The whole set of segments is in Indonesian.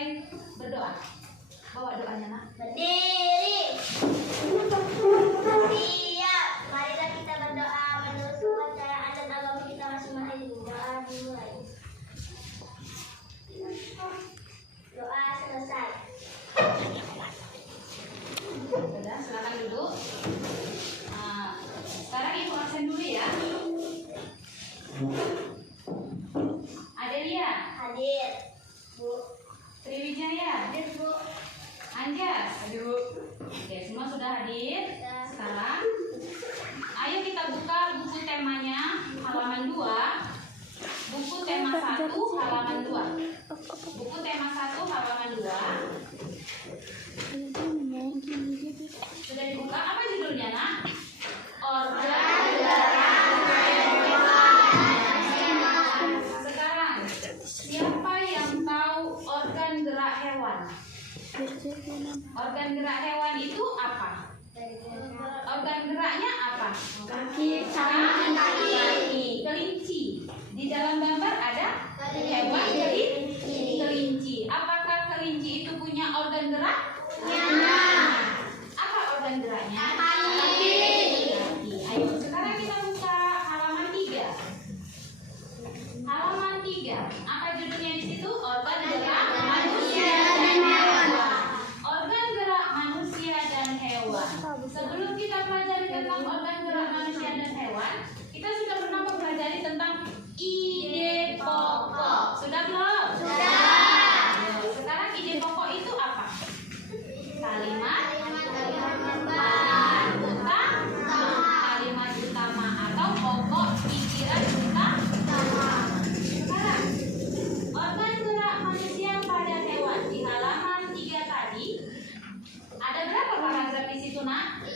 mulai berdoa. Bawa doanya, Nak. Berdiri. Siap. Marilah kita berdoa menurut kepercayaan dan agama kita masing-masing. Doa dimulai. Doa selesai. Sudah, silakan duduk. Nah, sekarang Ibu absen dulu ya. Adelia, Hadir. Bu. Triwijaya, Hadir, Bu. Anjas. Hadir, Bu. Oke, semua sudah hadir. Sekarang, ayo kita buka buku temanya halaman 2. Buku tema 1 halaman 2. Buku tema 1 halaman 2. Sudah dibuka, apa judulnya, Nak? Organ gerak hewan. Sekarang, siapa yang tahu organ gerak hewan? Organ gerak hewan itu apa? Organ geraknya apa? Kaki. Kelinci. Di dalam gambar ada hewan kelinci. Apakah kelinci itu punya organ gerak? Apa organ geraknya? Kaki. Ayo, sekarang kita buka halaman 3. Halaman 3. Apa judulnya di situ? Organ gerak manusia dan hewan. Organ gerak manusia dan hewan. Sebelum kita pelajari tentang organ gerak manusia dan hewan, kita sudah pernah mempelajari tentang ide pokok. Sudah belum? Sudah. Sekarang ide pokok itu apa? Kalimat utama atau pokok pikiran utama. Sekarang, organ gerak manusia pada hewan di halaman 3 tadi ada berapa paragraf di situ, Nak? 5.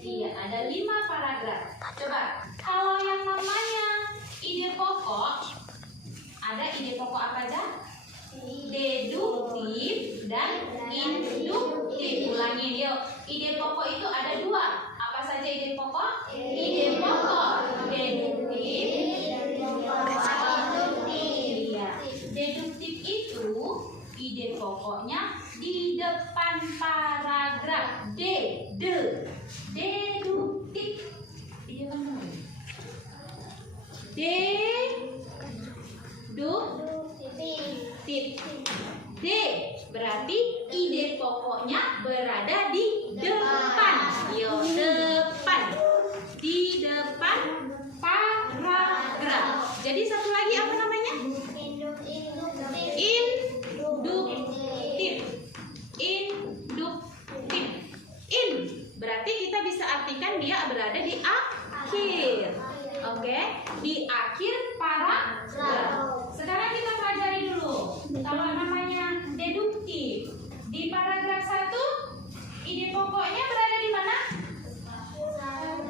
Iya, ada 5 paragraf. Coba, kalau yang namanya ide pokok, ada ide pokok apa aja? Deduktif dan induktif. Ulangin yuk. Ide pokok itu ada 2. Apa saja ide pokok? Ide pokok deduktif atau induktif. Iya. Deduktif itu ide pokoknya di depan paragraf. Deduktif. Ide mana? Deduktif. D berarti ide pokoknya berada di depan. Yo, depan. Di depan paragraf. Jadi satu lagi apa namanya? Induktif. Induktif. In berarti kita bisa artikan dia berada di akhir. Oke, di akhir paragraf. Sekarang kita pelajari dulu. Kalau namanya deduktif, di paragraf 1 ide pokoknya berada di mana?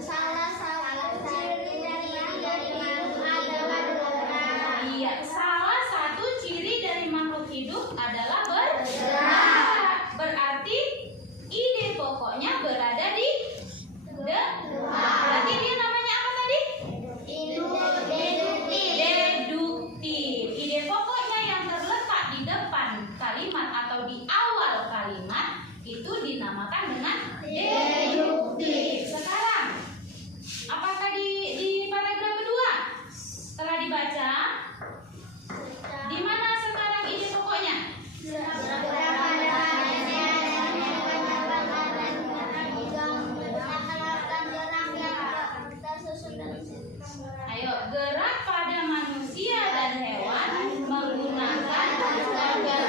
Salah satu ciri dari makhluk adalah Iya, salah satu ciri dari makhluk hidup adalah bergerak. Berarti ide pokoknya berada di depan. Berarti dia namanya apa tadi? Deduktif. Ide pokoknya yang terletak di depan kalimat atau di awal kalimat itu dinamakan dengan deduktif. Sekarang, apakah di paragraf kedua setelah dibaca, di mana sekarang ide pokoknya? Ayo, gerak pada manusia dan hewan menggunakan organ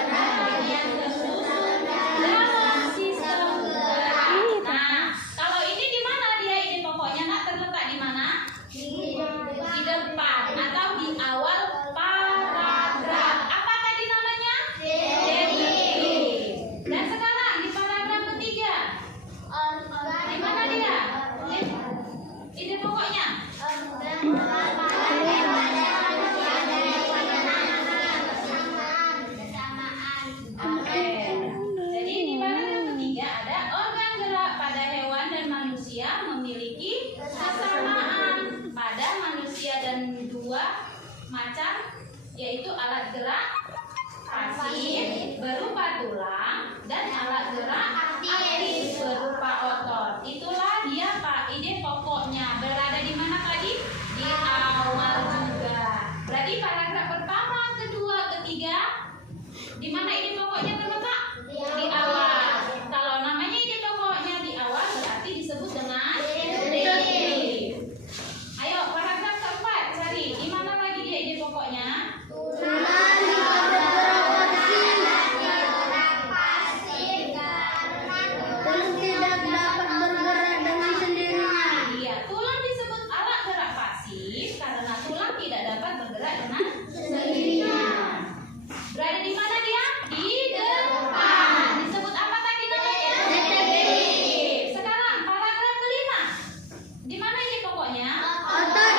yang tersusun dalam sistem gerak. Nah, kalau ini di mana dia ide pokoknya? Nak, terletak di mana? Di depan atau di awal paragraf. Apa tadi namanya? Deduktif. Dan sekarang di paragraf ketiga, di mana dia? Ide pokoknya? Oke. Jadi di paragraf ketiga ada organ gerak pada hewan dan manusia memiliki kesamaan. Pada manusia dan 2 macam, yaitu alat gerak pasif berupa tulang dan alat gerak aktif berupa otot. Itulah dia Pak, ide pokoknya. Berada di mana tadi? Di awal juga. Berarti paragraf pertama, kedua, ketiga, di mana ide pokoknya terletak? Di awal. Kalau namanya ide pokoknya di awal berarti disebut dengan deskriptif. Ayo paragraf keempat cari. Di mana lagi dia ide pokoknya? Iya, tulang disebut alat gerak pasif karena tulang tidak dapat bergerak dengan sendirinya. Berada di mana dia? Di depan. Disebut apa tadi namanya? Deskriptif. Sekarang paragraf kelima. Di mana ini pokoknya? Otot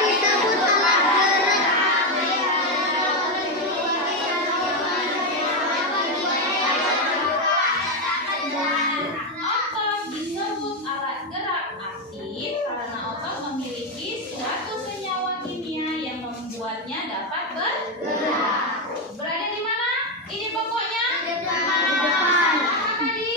disebut alat gerak aktif karena otot memiliki suatu senyawa kimia yang membuatnya dapat bergerak. Berada di mana? Ini pokoknya? Apa tadi?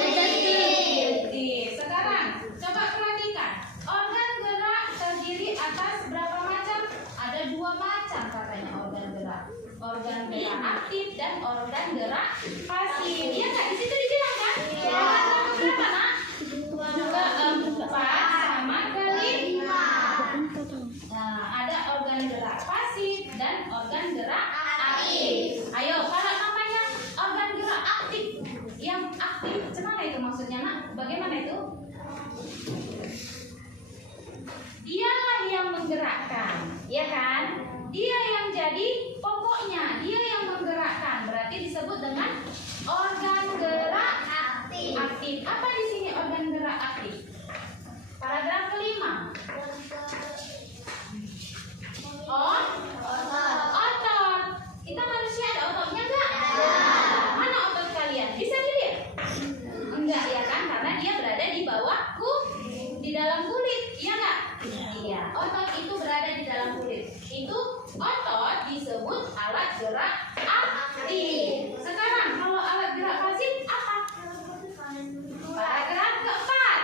Deskriptif. Sekarang coba perhatikan. Organ gerak terdiri atas berapa macam? Ada 2 macam katanya organ gerak. Organ gerak aktif dan organ gerak pasif. Iya nggak? Di situ dibilang kan? Organ berapa nak? Keempat sama kelima. Nah, ada organ gerak pasif dan organ gerak aktif. Ayo, kalau namanya organ gerak aktif, yang aktif, gimana itu maksudnya nak? Bagaimana itu? Dialah yang menggerakkan, ya kan? Dia yang jadi pokoknya, dia yang menggerakkan. Berarti disebut dengan organ gerak aktif. Apa di sini organ gerak aktif? Paragraf kelima. Otot. Kita manusia ada ototnya enggak? Mana otot kalian? Bisa dilihat? Enggak ya kan? Karena dia berada di bawah di dalam kulit. Iya enggak? Iya. Otot itu berada di dalam kulit. Itu otot disebut alat gerak aktif. Sekarang kalau alat gerak pasif apa? Paragraf keempat.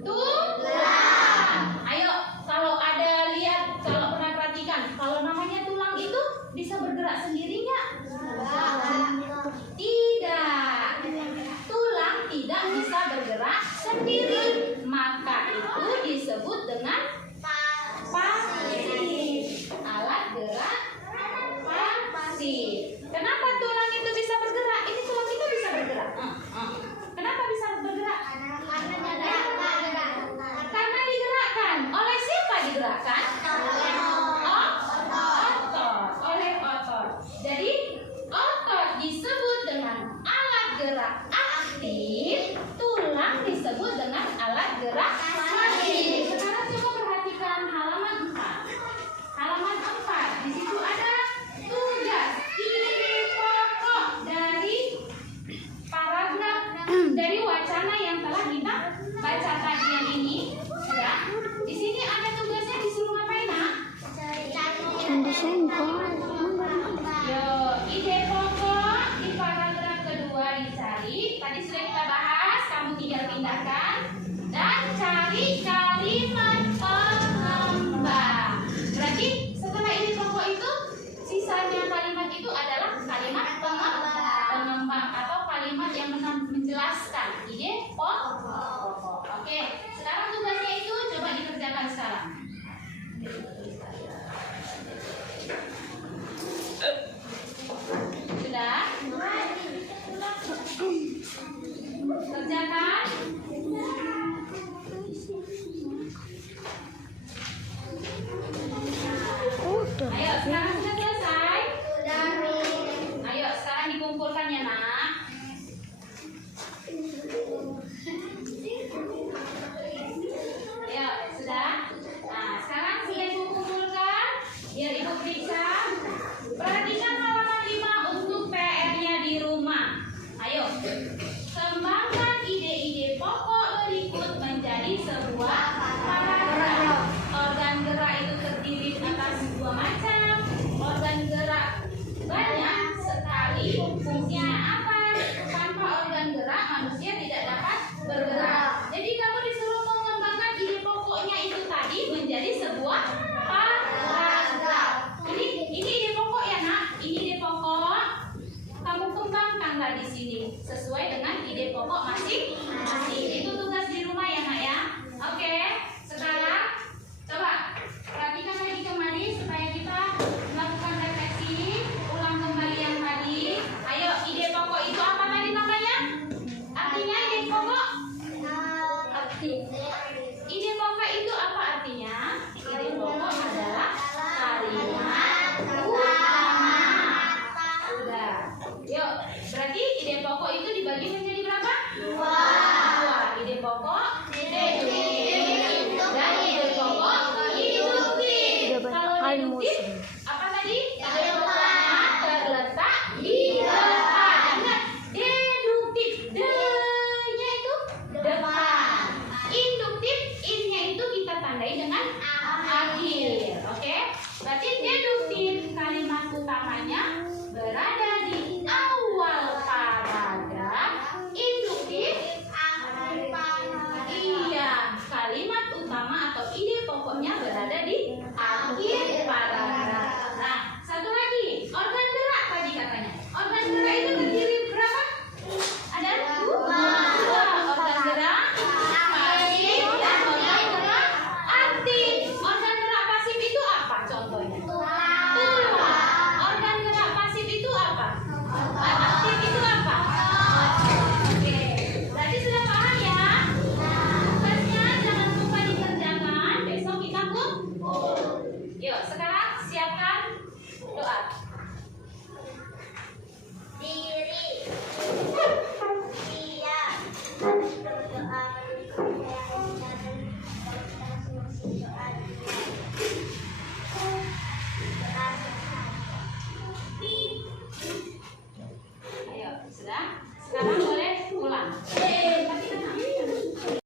Tulang. Ayo, kalau ada lihat, kalau pernah perhatikan, kalau namanya tulang itu bisa bergerak sendiri nggak? Tidak. Tulang tidak bisa bergerak sendiri. Maka itu disebut dengan pasif. Alat gerak pasif. Kenapa tulang itu bisa bergerak? Ini tulang itu bisa bergerak. Kenapa bisa bergerak? Karena digerakkan. Oleh siapa digerakkan? Otot. Oleh otot. Jadi otot disebut dengan alat gerak aktif, tulang disebut dengan alat gerak pasif. Sekarang coba perhatikan halaman 4. Halaman 4. Di situ ada tugas. Ini di sini sesuai dengan ide pokok masing-masing. Itu tugas di rumah ya Nak ya. Oke, sekarang coba perhatikan lagi kembali supaya kita melakukan refleksi, ulang kembali yang tadi. Ayo, ide pokok itu apa tadi namanya? Artinya ide pokok? Ide pokok itu apa artinya? Ide pokok adalah kalimat utama. Udah. Yuk,